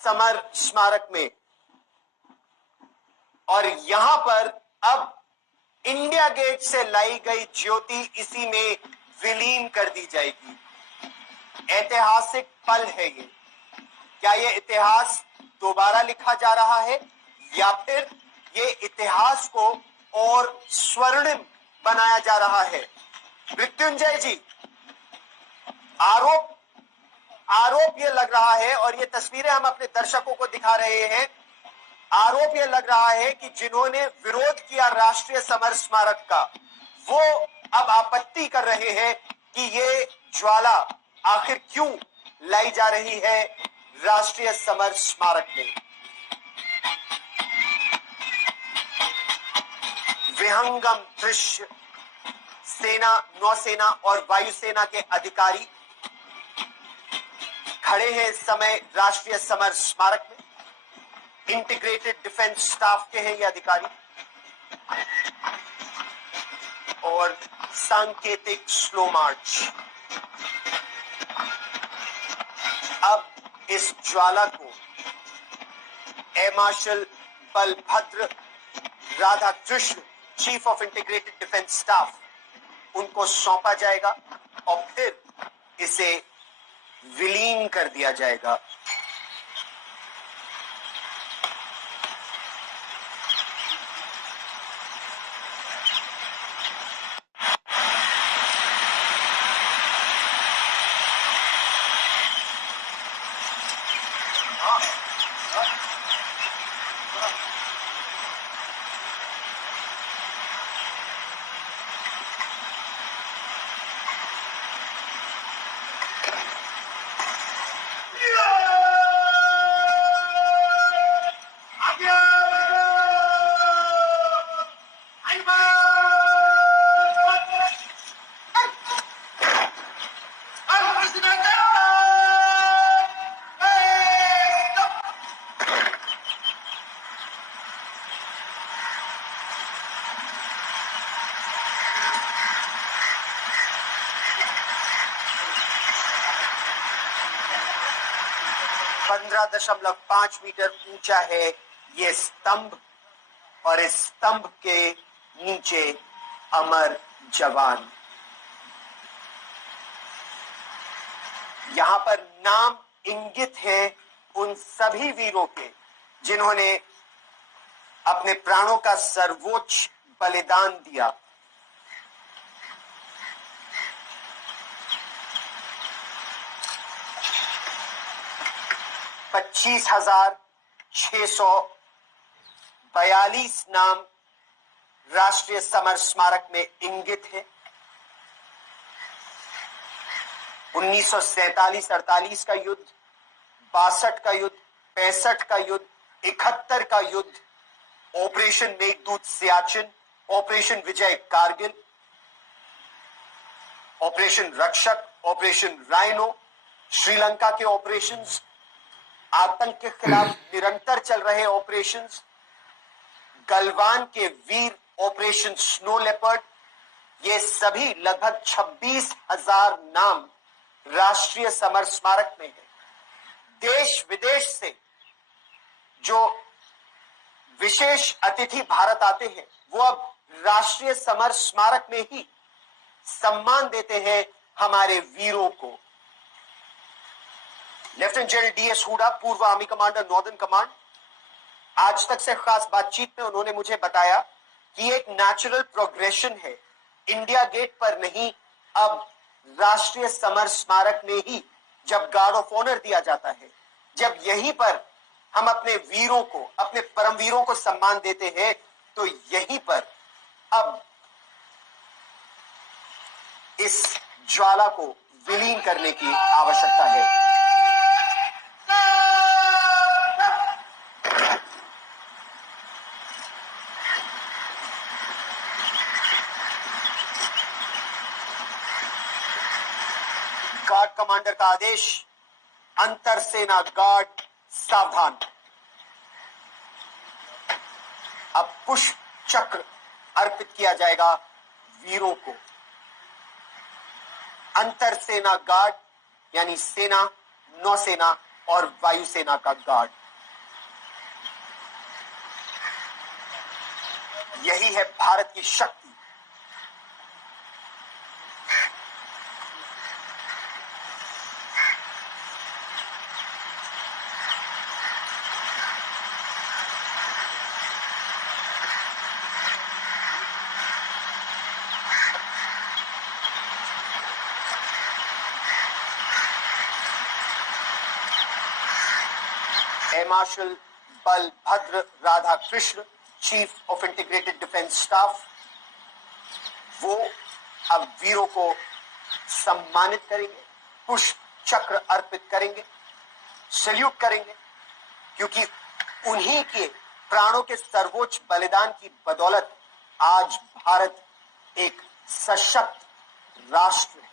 Summer स्मारक में, और यहां पर अब इंडिया गेट से लाई गई ज्योति इसी में विलीन कर दी जाएगी। ऐतिहासिक पल है ये। क्या ये इतिहास दोबारा लिखा जा रहा है या फिर ये इतिहास को और स्वर्णिम बनाया जा रहा है? मृत्युंजय जी, आरोप ये लग रहा है, और ये तस्वीरें हम अपने दर्शकों को दिखा रहे हैं, आरोप ये लग रहा है कि जिन्होंने विरोध किया राष्ट्रीय समर स्मारक का, वो अब आपत्ति कर रहे हैं कि ये ज्वाला आखिर क्यों लाई जा रही है राष्ट्रीय समर स्मारक में। विहंगम दृश्य, सेना, नौसेना और वायुसेना के अधिकारी खड़े हैं इस समय राष्ट्रीय समर स्मारक में। इंटीग्रेटेड डिफेंस स्टाफ के हैं ये अधिकारी, और सांकेतिक स्लो मार्च। अब इस ज्वाला को air marshal Balbhadra Radhakrishna, chief of integrated defence staff, उनको सौंपा जाएगा और फिर इसे विलीन कर दिया जाएगा। पंद्रह 15.5 मीटर ऊंचा है ये स्तंभ, और इस स्तंभ के नीचे अमर जवान। यहां पर नाम इंगित है उन सभी वीरों के जिन्होंने अपने प्राणों का सर्वोच्च बलिदान दिया। पच्चीस 26,642 नाम राष्ट्रीय समर स्मारक में इंगित है। 1947-48 का युद्ध, 62 का युद्ध, 65 का युद्ध, 71 का युद्ध, ऑपरेशन मेघदूत सियाचिन, ऑपरेशन विजय कारगिल, ऑपरेशन रक्षक, ऑपरेशन राइनो, श्रीलंका के ऑपरेशंस, आतंक के खिलाफ निरंतर चल रहे ऑपरेशंस, गलवान के वीर ऑपरेशन स्नो लेपर्ड, ये सभी लगभग 26,000 नाम राष्ट्रीय समर स्मारक में है। देश विदेश से जो विशेष अतिथि भारत आते हैं, वो अब राष्ट्रीय समर स्मारक में ही सम्मान देते हैं हमारे वीरों को। लेफ्टिनेंट जनरल DS हुडा, पूर्व आर्मी कमांडर नॉर्दर्न कमांड, आज तक से खास बातचीत में उन्होंने मुझे बताया कि एक नेचुरल प्रोग्रेशन है, इंडिया गेट पर नहीं, अब राष्ट्रीय समर स्मारक में ही जब गार्ड ऑफ ऑनर दिया जाता है, जब यहीं पर हम अपने वीरों को, अपने परमवीरों को सम्मान देते हैं, तो यहीं पर अब इस ज्वाला को विलीन करने की आवश्यकता है। गार्ड कमांडर का आदेश, अंतर सेना गार्ड सावधान। अब पुष्प चक्र अर्पित किया जाएगा वीरों को। अंतर सेना गार्ड यानी सेना, नौसेना और वायुसेना का गार्ड। यही है भारत की शक्ति। Air marshal Balbhadra Radhakrishna, chief of integrated defence staff, वो अब वीरों को सम्मानित करेंगे, पुष्प चक्र अर्पित करेंगे, सैल्यूट करेंगे, क्योंकि उन्हीं के प्राणों के सर्वोच्च बलिदान की बदौलत आज भारत एक सशक्त राष्ट्र है।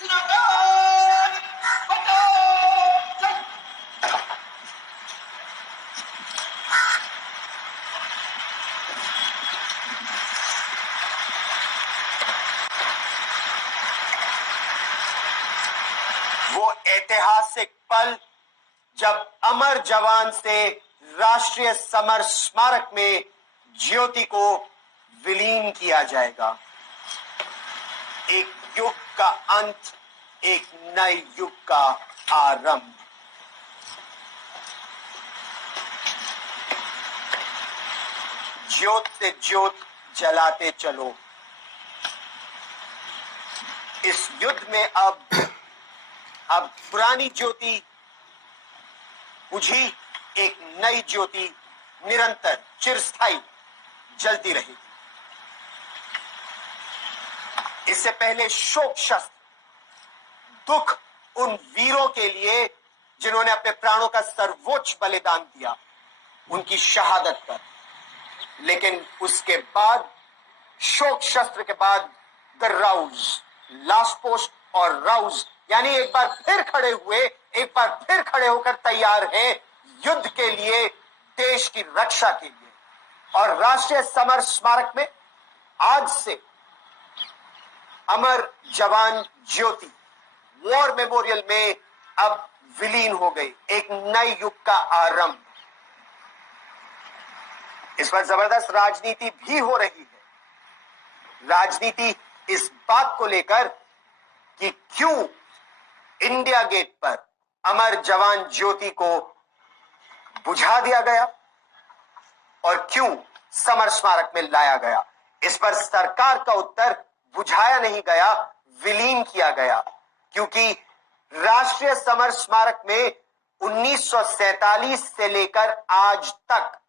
वो ऐतिहासिक पल जब अमर जवान से राष्ट्रीय समर स्मारक में ज्योति को विलीन किया जाएगा। एक युग का अंत, एक नए युग का आरंभ। ज्योत से ज्योत जलाते चलो। इस युद्ध में अब पुरानी ज्योति बुझी, एक नई ज्योति निरंतर चिरस्थायी जलती रहेगी। इससे पहले शोक शस्त्र, दुख उन वीरों के लिए जिन्होंने अपने प्राणों का सर्वोच्च बलिदान दिया, उनकी शहादत पर। लेकिन उसके बाद, शोक शस्त्र के बाद, द राउज, लास्ट पोस्ट और राउज, यानी एक बार फिर खड़े हुए, एक बार फिर खड़े होकर तैयार हैं युद्ध के लिए, देश की रक्षा के लिए। और राष्ट्रीय समर स्मारक में आज से अमर जवान ज्योति वॉर मेमोरियल में अब विलीन हो गई, एक नए युग का आरंभ। इस पर जबरदस्त राजनीति भी हो रही है। राजनीति इस बात को लेकर कि क्यों इंडिया गेट पर अमर जवान ज्योति को बुझा दिया गया और क्यों समर स्मारक में लाया गया। इस पर सरकार का उत्तर बुझाया नहीं गया, विलीन किया गया, क्योंकि राष्ट्रीय समर स्मारक में 1947 से लेकर आज तक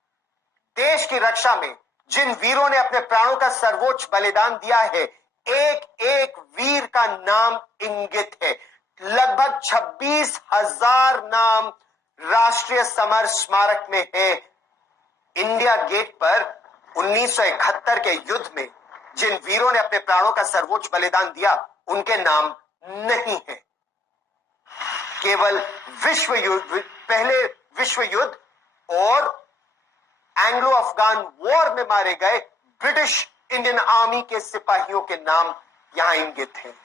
देश की रक्षा में जिन वीरों ने अपने प्राणों का सर्वोच्च बलिदान दिया है, एक एक वीर का नाम इंगित है। लगभग 26,000 नाम राष्ट्रीय समर स्मारक में है। इंडिया गेट पर 1971 के युद्ध में जिन वीरों ने अपने प्राणों का सर्वोच्च बलिदान दिया, उनके नाम नहीं है। केवल विश्व युद्ध, पहले विश्व युद्ध और एंग्लो अफगान वॉर में मारे गए ब्रिटिश इंडियन आर्मी के सिपाहियों के नाम यहां इंगित हैं।